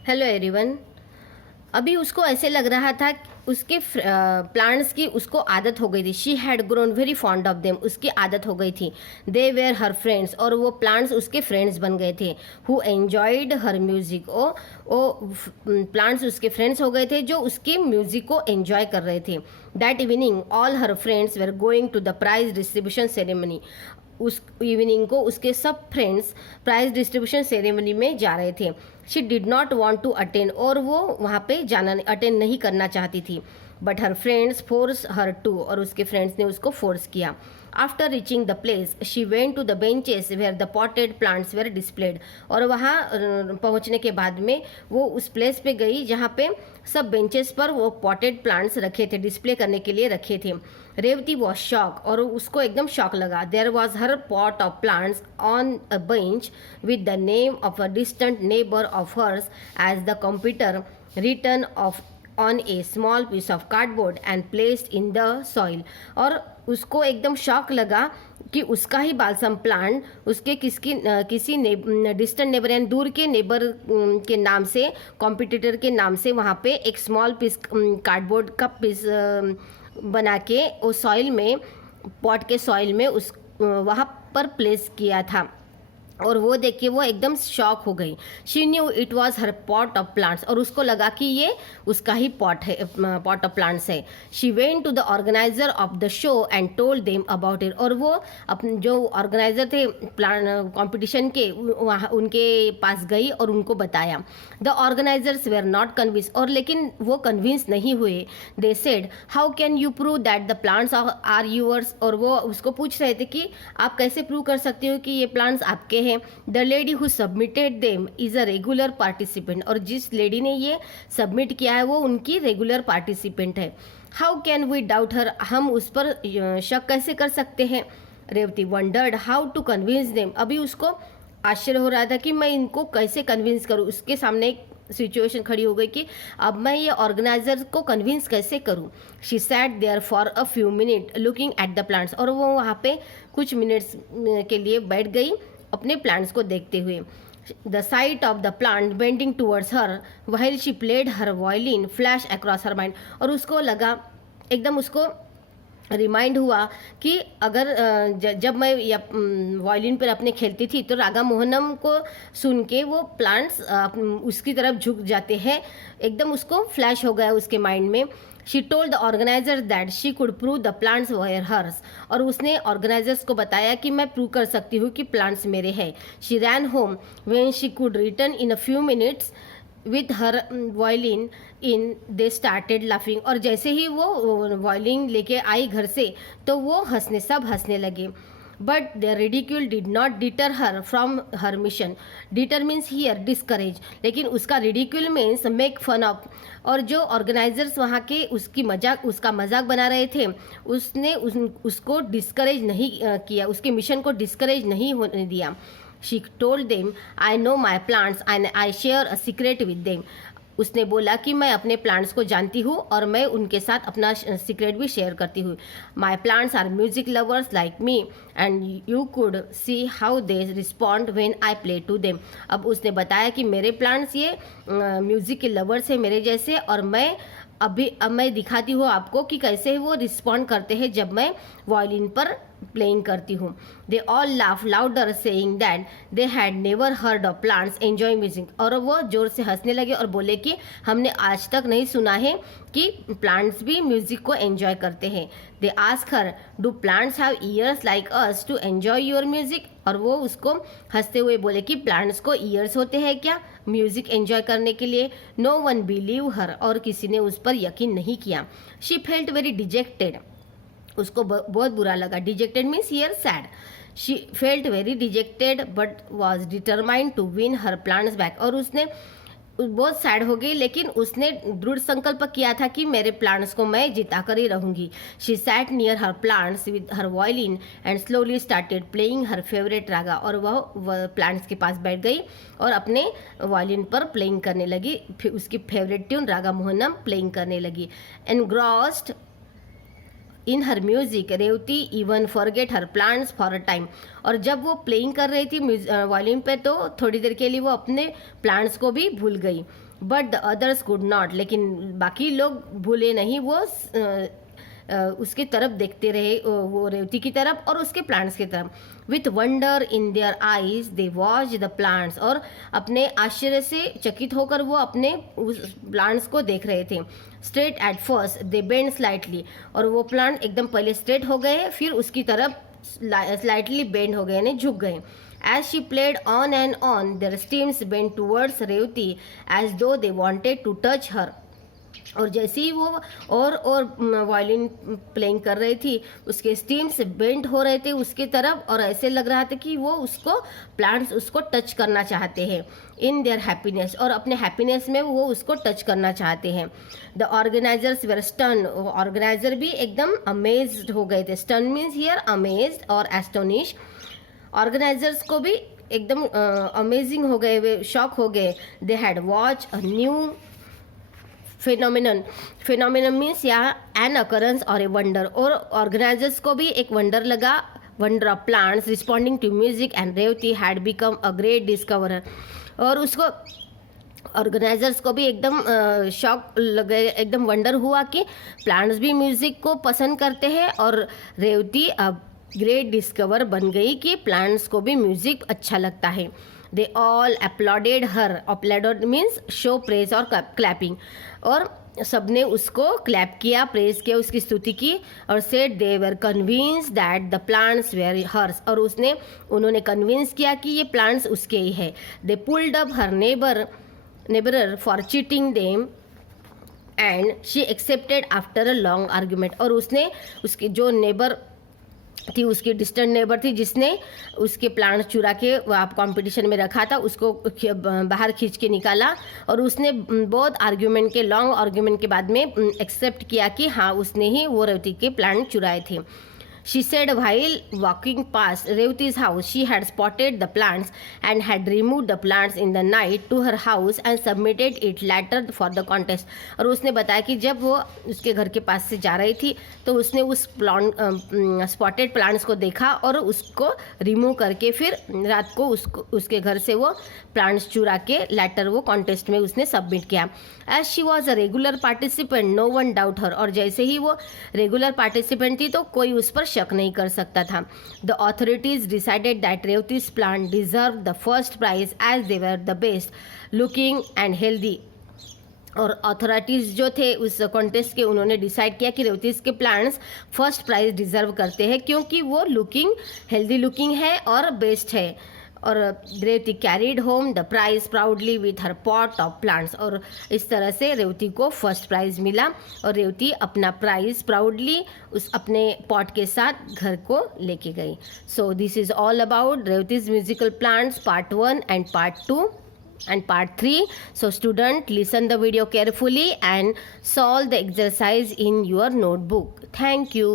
Hello everyone. अभी उसको ऐसे लग रहा था उसके प्लांट्स की उसको आदत हो गई थी। She had grown very fond of them, उसकी आदत हो गई थी। दे वेयर हर फ्रेंड्स, और वो प्लांट्स उसके फ्रेंड्स बन गए थे। हु एन्जॉयड हर म्यूजिक, ओ प्लांट्स उसके फ्रेंड्स हो गए थे जो उसके म्यूजिक को एंजॉय कर रहे थे। That evening all her friends were going to the prize distribution ceremony. उस इवनिंग को उसके सब फ्रेंड्स प्राइज डिस्ट्रीब्यूशन सेरेमनी में जा रहे थे। She did not want to attend, और वो वहाँ पे जाना अटेंड नहीं करना चाहती थी। But her friends force her to, और उसके फ्रेंड्स ने उसको फोर्स किया। After reaching the place she went to the benches where the potted plants were displayed, और वहाँ पहुँचने के बाद में वो उस प्लेस पे गई जहाँ पे सब बेंचेस पर वो पॉटेड प्लांट्स रखे थे, डिस्प्ले करने के लिए रखे थे। रेवती वॉज शॉक, और उसको एकदम शॉक लगा। There was her pot of plants on a bench with the name of a distant neighbour of hers as the computer return of on a small piece of cardboard and placed in the soil. और उसको एकदम shock लगा कि उसका ही balsam plant उसके किसी distant neighbour यानी दूर के नेबर के नाम से, कॉम्पिटिटर के नाम से वहाँ पे एक स्मॉल पीस कार्डबोर्ड का पीस बना के उस सॉइल में, पॉट के सॉइल में उस वहाँ पर प्लेस किया था। और वो देख के वो एकदम शॉक हो गई। She knew it was her pot of plants, और उसको लगा कि ये उसका ही पॉट है, पॉट ऑफ प्लांट्स है। She went to the organiser of the show and told them about it, और वो अपने जो ऑर्गेनाइजर थे प्लांट कॉम्पिटिशन के, वहाँ उनके पास गई और उनको बताया। The organisers were not convince, और लेकिन वो कन्विंस नहीं हुए। They said how can you prove that the plants are yours, और वो उसको पूछ रहे थे कि आप कैसे प्रूव कर सकते हो कि ये प्लांट्स आपके हैं। The lady who submitted them is a regular participant, और जिस लेडी ने ये सबमिट किया है वो उनकी रेगुलर पार्टिसिपेंट है। How can we doubt her, हम उस पर शक कैसे कर सकते हैं। Revathi wondered how to convince them, अभी उसको आश्चर्य हो रहा था कि मैं इनको कैसे कन्विंस करूँ। उसके सामने एक सिचुएशन खड़ी हो गई कि अब मैं ये ऑर्गेनाइजर को कन्विंस कैसे करूं। She sat there for a few minute looking at the plants, और वो वहाँ पे कुछ मिनट्स के लिए बैठ गई अपने प्लांट्स को देखते हुए। The site of the plant bending towards her while she played her violin flash across her mind, और उसको लगा एकदम उसको रिमाइंड हुआ कि अगर जब मैं वायलिन पर अपने खेलती थी तो रागा मोहनम को सुन के वो प्लांट्स उसकी तरफ झुक जाते हैं। एकदम उसको फ्लैश हो गया उसके माइंड में। She told the organiser that she could prove the plants were hers, और उसने ऑर्गेनाइजर्स को बताया कि मैं प्रूव कर सकती हूँ कि प्लांट्स मेरे हैं। She rain home when she could return in a few minutes with her violin in, they started laughing, और जैसे ही वो वायलिन लेके आई घर से तो वो सब हंसने लगे। But the ridicule did not deter her from her mission. Deter means here discourage, लेकिन उसका ridicule means make fun of, और जो ऑर्गेनाइजर्स वहाँ के उसका मजाक बना रहे थे उसने उसको डिस्करेज नहीं किया, उसके मिशन को डिस्करेज नहीं होने दिया। She told them, I know my plants and I share a secret with them. उसने बोला कि मैं अपने प्लांट्स को जानती हूँ और मैं उनके साथ अपना सीक्रेट भी शेयर करती हूँ। My plants are music lovers like me and you could see how they respond when I play to them. अब उसने बताया कि मेरे प्लांट्स ये म्यूजिक के लवर्स हैं मेरे जैसे, और अब मैं दिखाती हूँ आपको कि कैसे वो रिस्पॉन्ड करते हैं जब मैं वायलिन पर प्लेइंग करती हूँ। They all laugh louder saying that they had never heard of plants enjoy music, और वो जोर से हंसने लगे और बोले कि हमने आज तक नहीं सुना है कि प्लांट्स भी म्यूजिक को एंजॉय करते हैं। They ask her do plants have ears like us to enjoy your music, और वो उसको हंसते हुए बोले कि प्लांट्स को ईयर्स होते हैं क्या म्यूजिक एंजॉय करने के लिए। नो वन बिलीव हर, और किसी ने उस पर यकीन नहीं किया। शी फेल्ट वेरी डिजेक्टेड, उसको बहुत बुरा लगा। Dejected means here sad. She felt very dejected but was determined to win her plants back, और उसने बहुत सैड हो गई लेकिन उसने दृढ़ संकल्प किया था कि मेरे प्लांट्स को मैं जिता कर ही रहूंगी। She sat near her plants with her violin and slowly started playing her favourite raga, और वह प्लांट्स के पास बैठ गई और अपने वायलिन पर प्लेइंग करने लगी। फिर उसकी favourite tune raga Mohanam playing करने लगी। Engrossed in her music Revathi even forget her plans for a time. और जब वो प्लेइंग कर रही थी वायलिन पे तो थोड़ी देर के लिए वो अपने प्लान्स को भी भूल गई। But the others could not, लेकिन बाकी लोग भूले नहीं, वो उसकी तरफ देखते रहे, वो रेवती की तरफ और उसके प्लांट्स की तरफ। With wonder in their eyes they watch the plants, और अपने आश्चर्य से चकित होकर वो अपने उस प्लांट्स को देख रहे थे। Straight at first they bend slightly, और वो प्लांट एकदम पहले स्ट्रेट हो गए, फिर उसकी तरफ स्लाइटली बेंड हो गए यानी झुक गए। As she played on and on, their stems bent towards Revati as though they wanted to touch her. और जैसे ही वो और वायलिन प्लेइंग कर रही थी, उसके स्टीम्स बेंड हो रहे थे उसकी तरफ, और ऐसे लग रहा था कि वो उसको प्लांट्स उसको टच करना चाहते हैं इन देयर हैप्पीनेस, और अपने हैप्पीनेस में वो उसको टच करना चाहते हैं। The organisers were stun, organiser भी एकदम अमेज्ड हो गए थे। स्टन मीन्स हियर अमेज्ड और एस्टोनिश। ऑर्गेनाइजर्स को भी एकदम अमेजिंग हो गए, वे शॉक हो गए। They had watch a new phenomenon means या एन अकरेंस और ए वंडर, और ऑर्गेनाइजर्स को भी एक वंडर लगा, wonder of plants responding to music, and Revathi had become a great discoverer. और उसको ऑर्गेनाइजर्स को भी एकदम शॉक लगे, एकदम वंडर हुआ कि प्लांट्स भी म्यूजिक को पसंद करते हैं, और रेवती अब ग्रेट डिस्कवर बन गई कि प्लांट्स को भी म्यूजिक अच्छा लगता है। They all uploaded her, uploaded means show praise और क्लैपिंग, और सबने उसको क्लैप किया, प्रेज किया, उसकी स्तुति की, और said they were convince that the plants were hers, और उन्होंने कन्विंस किया कि ये प्लांट्स उसके ही है। दे pulled up her नेबरर for cheating them and she accepted after a long argument, और उसने उसके जो नेबर थी, उसकी डिस्टेंट नेबर थी, जिसने उसके प्लांट चुरा के आप कंपटीशन में रखा था, उसको बाहर खींच के निकाला, और उसने बहुत आर्ग्यूमेंट के लॉन्ग आर्ग्यूमेंट के बाद में एक्सेप्ट किया कि हाँ उसने ही वो रेवती के प्लांट चुराए थे। She said while walking past Revati's house, she had spotted the plants and had removed the plants in the night to her house and submitted it later for the contest. और उसने बताया कि जब वो उसके घर के पास से जा रही थी तो उसने उस स्पॉटेड प्लांट्स को देखा और उसको रिमूव करके फिर रात को उसके घर से वो प्लांट्स चुरा के लेटर वो कॉन्टेस्ट में उसने सबमिट किया। As she was a regular participant no one doubt her, और जैसे ही वो रेगुलर पार्टिसिपेंट थी तो कोई उस पर शक नहीं कर सकता था। The authorities decided that Revathi's plant deserve the first prize as they were the best looking and healthy. और अथॉरिटीज़ जो थे उस कॉन्टेस्ट के, उन्होंने डिसाइड किया कि रेवतीज के प्लांट्स फर्स्ट प्राइज डिजर्व करते हैं क्योंकि वो लुकिंग हेल्दी लुकिंग है और बेस्ट है। और Revathi carried home the prize proudly with her pot of plants, और इस तरह से रेवती को फर्स्ट प्राइज मिला और रेवती अपना प्राइज प्राउडली उस अपने पॉट के साथ घर को लेके गई। So this is all about Revathi's musical plants part 1 and part 2 and part 3. So student, listen the video carefully and solve the exercise in your notebook. Thank you.